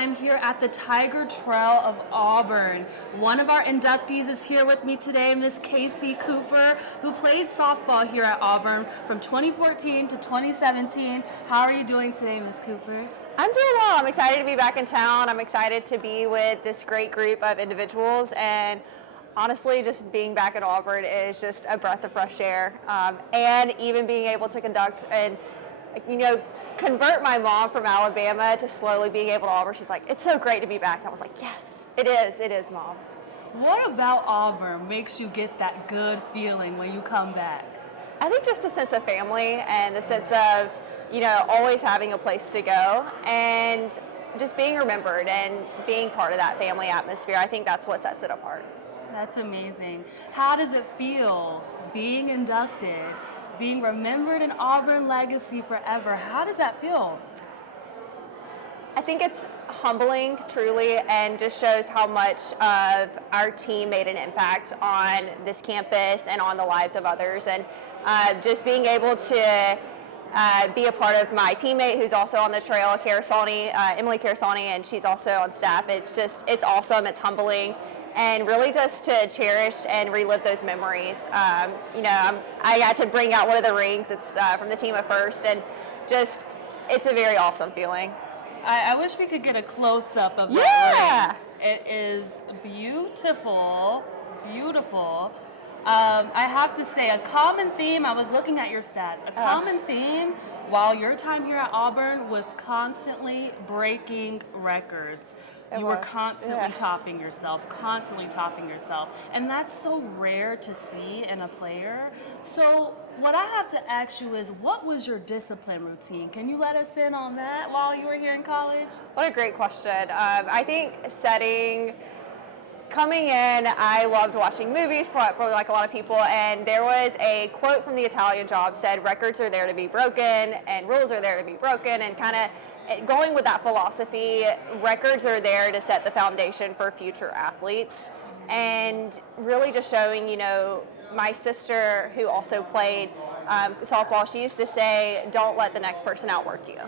I'm here at the Tiger Trail of Auburn. One of our inductees is here with me today, Miss Kasey Cooper, who played softball here at Auburn from 2014 to 2017. How are you doing today, Miss Cooper? I'm doing well. I'm excited to be back in town. I'm excited to be with this great group of individuals, and honestly, just being back at Auburn is just a breath of fresh air. And even being able to conduct and, convert my mom from Alabama to slowly being able to Auburn. She's like, it's so great to be back. And I was like, yes, it is, Mom. What about Auburn makes you get that good feeling when you come back? I think just the sense of family and the sense of, always having a place to go and just being remembered and being part of that family atmosphere. I think that's what sets it apart. That's amazing. How does it feel being inducted, being remembered in Auburn legacy forever? How does that feel? I think it's humbling, truly, and just shows how much of our team made an impact on this campus and on the lives of others. And just being able to be a part of my teammate who's also on the trail, Emily Carasani, and she's also on staff. It's awesome, it's humbling, and really just to cherish and relive those memories. I got to bring out one of the rings. It's from the team at first, and it's a very awesome feeling. I wish we could get a close-up of that ring. It is beautiful, beautiful. I have to say, a common theme, I was looking at your stats, a common theme while your time here at Auburn was constantly breaking records. You were constantly topping yourself, and that's so rare to see in a player. So what I have to ask you is, what was your discipline routine? Can you let us in on that while you were here in college? What a great question. I think coming in, I loved watching movies, probably like a lot of people, and there was a quote from the Italian Job said, records are there to be broken and rules are there to be broken, and kind of going with that philosophy, records are there to set the foundation for future athletes. And really just showing, my sister who also played softball, she used to say, don't let the next person outwork you.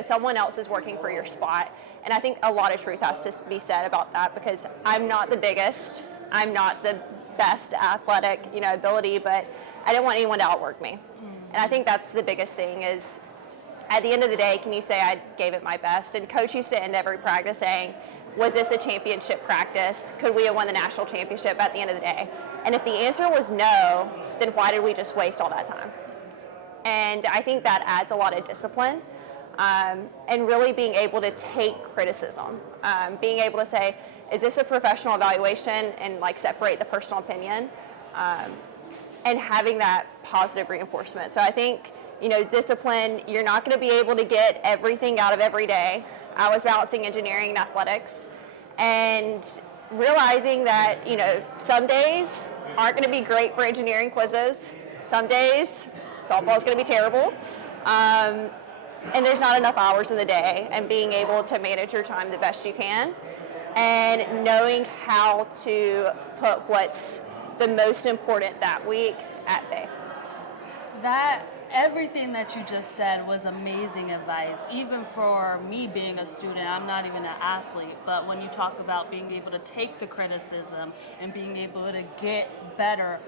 Someone else is working for your spot. And I think a lot of truth has to be said about that, because I'm not the biggest, I'm not the best athletic, ability, but I didn't want anyone to outwork me. And I think that's the biggest thing is, at the end of the day, can you say I gave it my best? And coach used to end every practice saying, was this a championship practice? Could we have won the national championship at the end of the day? And if the answer was no, then why did we just waste all that time? And I think that adds a lot of discipline. And really being able to take criticism, being able to say, is this a professional evaluation, and separate the personal opinion, and having that positive reinforcement. So I think, discipline, you're not going to be able to get everything out of every day. I was balancing engineering and athletics, and realizing that, some days aren't going to be great for engineering quizzes. Some days, softball is going to be terrible. And there's not enough hours in the day, and being able to manage your time the best you can, and knowing how to put what's the most important that week at bay. Everything that you just said was amazing advice. Even for me being a student, I'm not even an athlete, but when you talk about being able to take the criticism and being able to get better,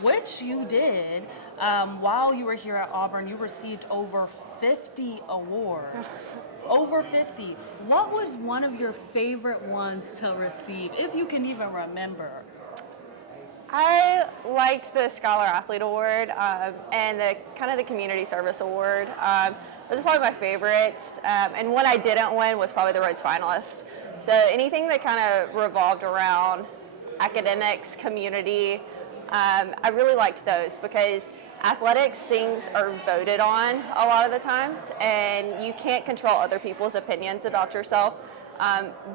which you did, while you were here at Auburn, you received over 50 awards. Over 50. What was one of your favorite ones to receive, if you can even remember? I liked the Scholar Athlete Award and the Community Service Award. Those are probably my favorites. And one I didn't win was probably the Rhodes finalist. So anything that kind of revolved around academics, community, I really liked those, because athletics, things are voted on a lot of the times, and you can't control other people's opinions about yourself,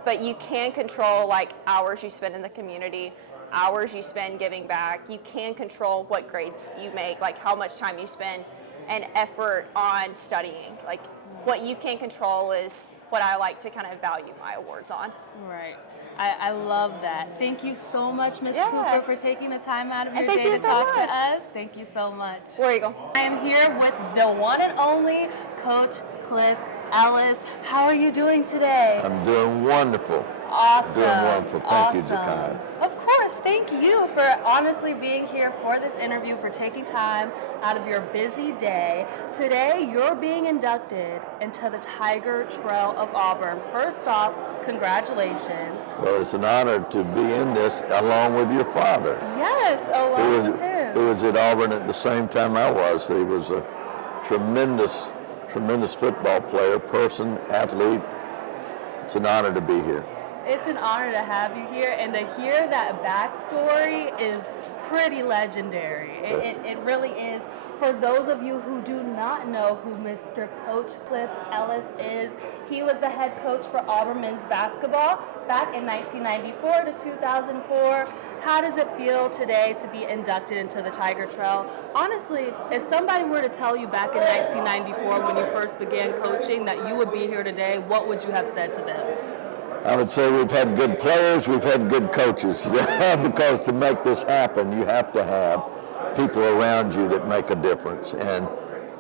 but you can control hours you spend in the community, hours you spend giving back. You can control what grades you make, how much time you spend and effort on studying. What you can control is what I like to kind of value my awards on. Right. I love that. Thank you so much, Ms. Cooper, for taking the time out of your day to talk to us. Thank you so much. Where you go? I am here with the one and only Coach Cliff Ellis. How are you doing today? I'm doing wonderful. Awesome. Doing wonderful. Thank you, Awesome. Jakai. Of course, thank you for honestly being here for this interview, for taking time out of your busy day. Today, you're being inducted into the Tiger Trail of Auburn. First off, congratulations. Well, it's an honor to be in this along with your father. Yes, along with him. Who was at Auburn at the same time I was. He was a tremendous football player, person, athlete. It's an honor to be here. It's an honor to have you here, and to hear that backstory is pretty legendary. It really is. For those of you who do not know who Mr. Coach Cliff Ellis is, he was the head coach for Auburn men's basketball back in 1994 to 2004. How does it feel today to be inducted into the Tiger Trail? Honestly, if somebody were to tell you back in 1994 when you first began coaching that you would be here today, what would you have said to them? I would say we've had good players, we've had good coaches. Because to make this happen, you have to have people around you that make a difference. And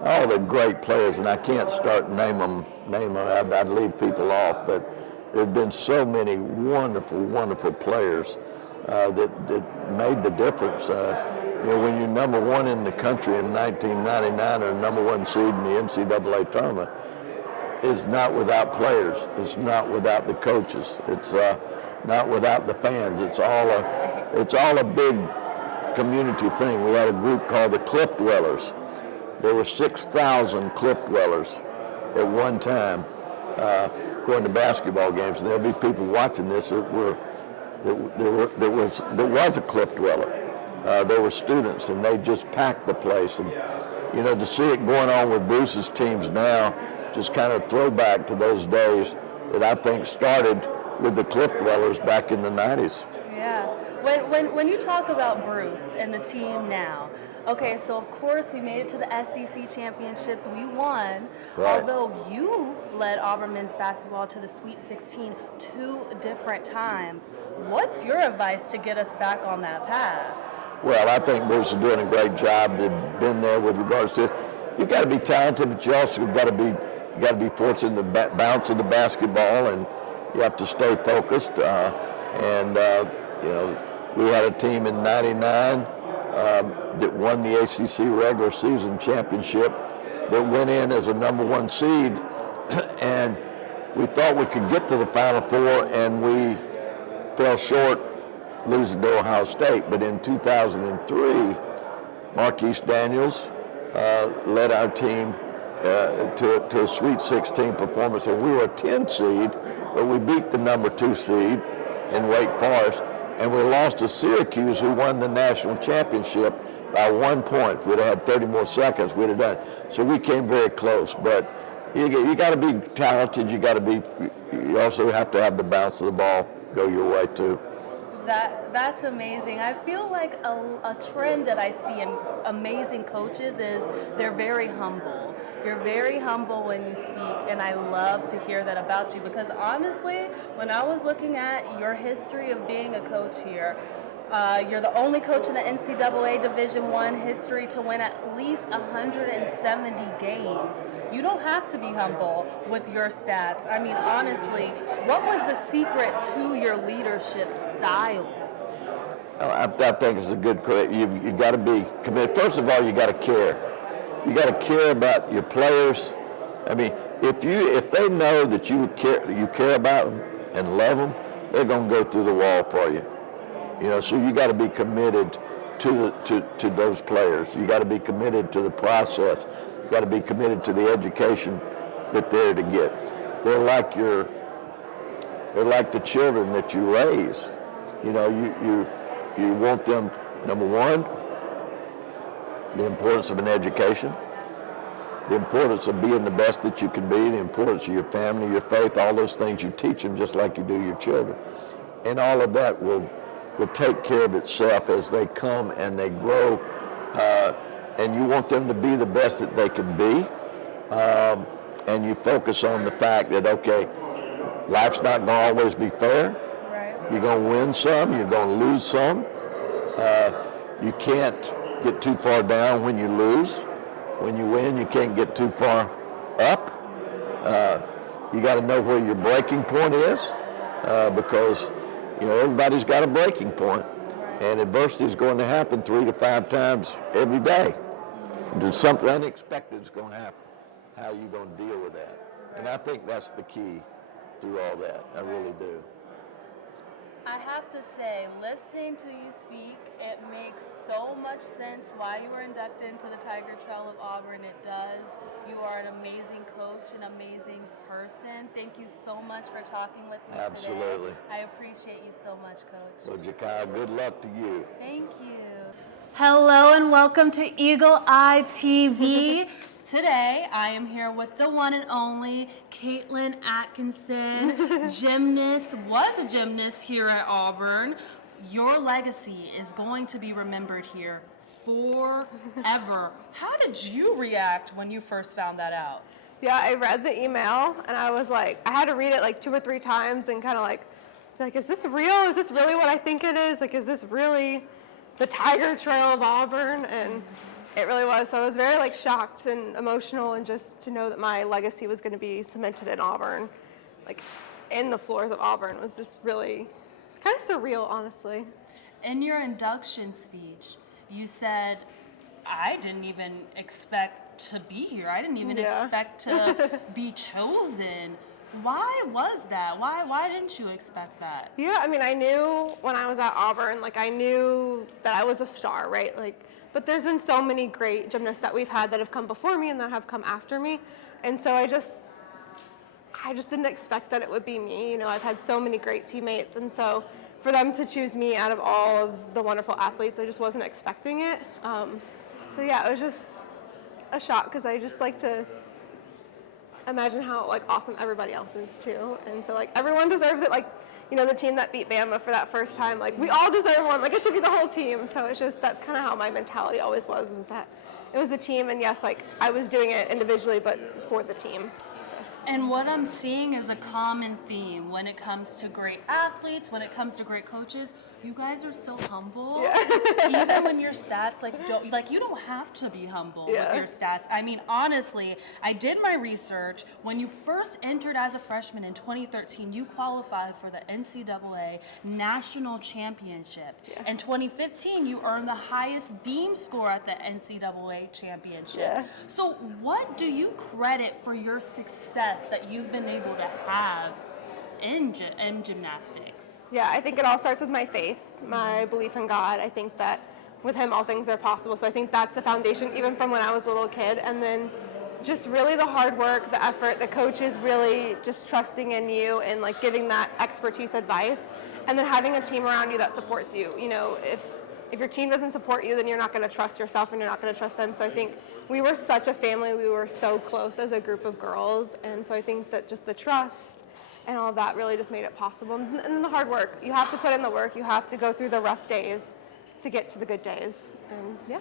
all the great players, and I can't start name them. I'd leave people off, but there have been so many wonderful players that made the difference. When you're number one in the country in 1999 or number one seed in the NCAA tournament, it's not without players. It's not without the coaches. It's not without the fans. It's all a big community thing. We had a group called the Cliff Dwellers. There were 6,000 Cliff Dwellers at one time going to basketball games. And there'll be people watching this that was a Cliff Dweller. There were students, and they just packed the place. And to see it going on with Bruce's teams now, just kind of throwback to those days that I think started with the Cliff Dwellers back in the 90s. Yeah. When you talk about Bruce and the team now, okay, so of course we made it to the SEC championships. We won, right. Although you led Auburn men's basketball to the Sweet 16 2 different times. What's your advice to get us back on that path? Well, I think Bruce is doing a great job. They've been there with regards to, you've got to be talented, but you also got to be fortunate in the bounce of the basketball, and you have to stay focused. We had a team in '99 that won the ACC regular season championship that went in as a number one seed, and we thought we could get to the Final Four, and we fell short, losing to Ohio State. But in 2003, Marquise Daniels led our team to a Sweet 16 performance, and we were a 10 seed, but we beat the number 2 seed in Wake Forest, and we lost to Syracuse, who won the national championship by 1 point. If we'd have had 30 more seconds, we'd have done it. So we came very close, but you got to be talented. You also have to have the bounce of the ball go your way too. That's amazing. I feel like a trend that I see in amazing coaches is they're very humble. You're very humble when you speak, and I love to hear that about you, because honestly, when I was looking at your history of being a coach here, you're the only coach in the NCAA Division I history to win at least 170 games. You don't have to be humble with your stats. I mean, honestly, what was the secret to your leadership style? I think it's a good question. You got to be committed. First of all, you got to care. You got to care about your players. I mean, if they know that you care about them and love them, they're going to go through the wall for you. So you got to be committed to those players. You got to be committed to the process. You got to be committed to the education that they're to get. They're like the children that you raise. You want them, number one, the importance of an education, the importance of being the best that you can be, the importance of your family, your faith, all those things you teach them just like you do your children. And all of that will take care of itself as they come and they grow. And you want them to be the best that they can be. And you focus on the fact that, okay, life's not going to always be fair. Right. You're going to win some, you're going to lose some. You can't get too far down when you lose. When you win, you can't get too far up. You got to know where your breaking point is, because everybody's got a breaking point, and adversity is going to happen 3 to 5 times every day. There's something unexpected is going to happen. How are you going to deal with that? And I think that's the key through all that. I really do. I have to say, listening to you speak, it makes so much sense why you were inducted into the Tiger Trail of Auburn. It does. You are an amazing coach, an amazing person. Thank you so much for talking with me Absolutely. today. I appreciate you so much, Coach. Well, Jakai, good luck to you. Thank you. Hello and welcome to Eagle Eye TV. Today, I am here with the one and only Catlin Atkinson, gymnast, was a gymnast here at Auburn. Your legacy is going to be remembered here forever. How did you react when you first found that out? Yeah, I read the email and I was like, I had to read it like 2 or 3 times and kind of like, is this real? Is this really what I think it is? Like, is this really the Tiger Trail of Auburn? And it really was. So I was very like shocked and emotional, and just to know that my legacy was going to be cemented in Auburn, like in the floors of Auburn, was just really, it's kind of surreal, honestly. In your induction speech, you said, I didn't even expect to be here. I didn't even expect to be chosen. Why was that? Why didn't you expect that? Yeah, I mean, I knew when I was at Auburn, like I knew that I was a star, right? Like, but there's been so many great gymnasts that we've had that have come before me and that have come after me. And so I just didn't expect that it would be me. I've had so many great teammates, and so for them to choose me out of all of the wonderful athletes, I just wasn't expecting it. So yeah, it was just a shock, because I just like to imagine how like awesome everybody else is too. And so like everyone deserves it. Like, the team that beat Bama for that first time, like we all deserve one. Like it should be the whole team. So it's just, that's kind of how my mentality always was that it was the team. And yes, like I was doing it individually, but for the team. And what I'm seeing is a common theme when it comes to great athletes, when it comes to great coaches. You guys are so humble. Yeah. Even when your stats you don't have to be humble with your stats. I mean, honestly, I did my research. When you first entered as a freshman in 2013, you qualified for the NCAA National Championship. Yeah. In 2015, you earned the highest beam score at the NCAA Championship. Yeah. So what do you credit for your success that you've been able to have in gymnastics? Yeah, I think it all starts with my faith, my belief in God. I think that with Him, all things are possible. So I think that's the foundation, even from when I was a little kid. And then just really the hard work, the effort, the coaches really just trusting in you and like giving that expertise advice. And then having a team around you that supports you. If your team doesn't support you, then you're not going to trust yourself and you're not going to trust them. So I think we were such a family. We were so close as a group of girls. And so I think that just the trust and all that really just made it possible. And then the hard work. You have to put in the work. You have to go through the rough days to get to the good days. And yeah.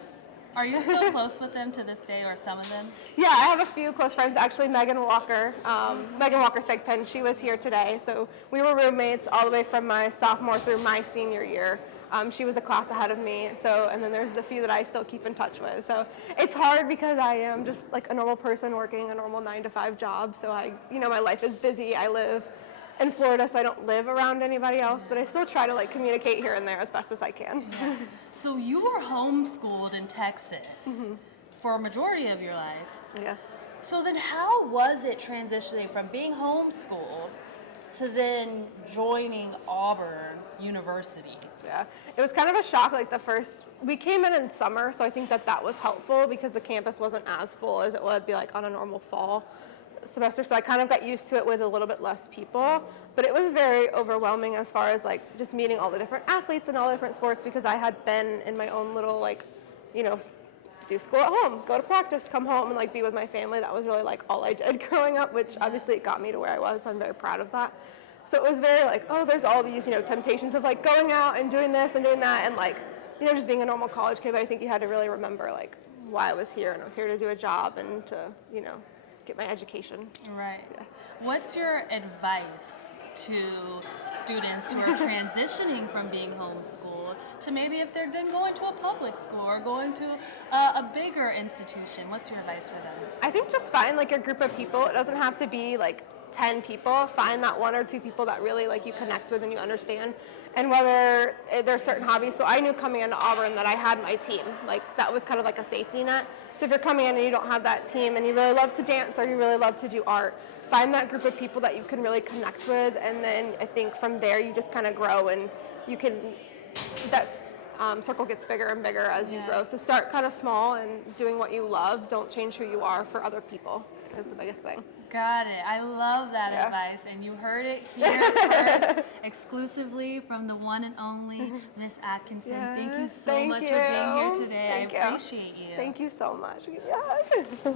Are you still close with them to this day, or some of them? Yeah, I have a few close friends. Actually, Megan Walker Thigpen, she was here today. So we were roommates all the way from my sophomore through my senior year. She was a class ahead of me. And then there's a few that I still keep in touch with. So it's hard because I am just like a normal person working a normal 9-to-5 job. So my life is busy. I live in Florida, so I don't live around anybody else, but I still try to like communicate here and there as best as I can. Yeah. So you were homeschooled in Texas for a majority of your life. Yeah. So then how was it transitioning from being homeschooled to then joining Auburn University? Yeah, it was kind of a shock. Like we came in summer, so I think that was helpful because the campus wasn't as full as it would be like on a normal fall semester. So I kind of got used to it with a little bit less people, but it was very overwhelming as far as like just meeting all the different athletes and all the different sports, because I had been in my own little do school at home, go to practice, come home and like be with my family. That was really like all I did growing up, which obviously it got me to where I was. So I'm very proud of that. So it was very like, there's all these, temptations of like going out and doing this and doing that, and like, just being a normal college kid. But I think you had to really remember like why I was here, and I was here to do a job and to, get my education. Right. Yeah. What's your advice to students who are transitioning from being homeschooled to maybe if they're then going to a public school or going to a bigger institution? What's your advice for them? I think just find like a group of people. It doesn't have to be like 10 people. Find that 1 or 2 people that really like you connect with and you understand. And whether there's certain hobbies. So I knew coming into Auburn that I had my team. Like that was kind of like a safety net. So if you're coming in and you don't have that team and you really love to dance or you really love to do art, find that group of people that you can really connect with. And then I think from there you just kind of grow and you can, that circle gets bigger and bigger as you grow. So start kind of small and doing what you love. Don't change who you are for other people is the biggest thing. Got it. I love that Yeah. advice, and you heard it here first, exclusively from the one and only Miss Atkinson. Thank you so much for being here today. Thank I appreciate you. Thank you so much. Yeah.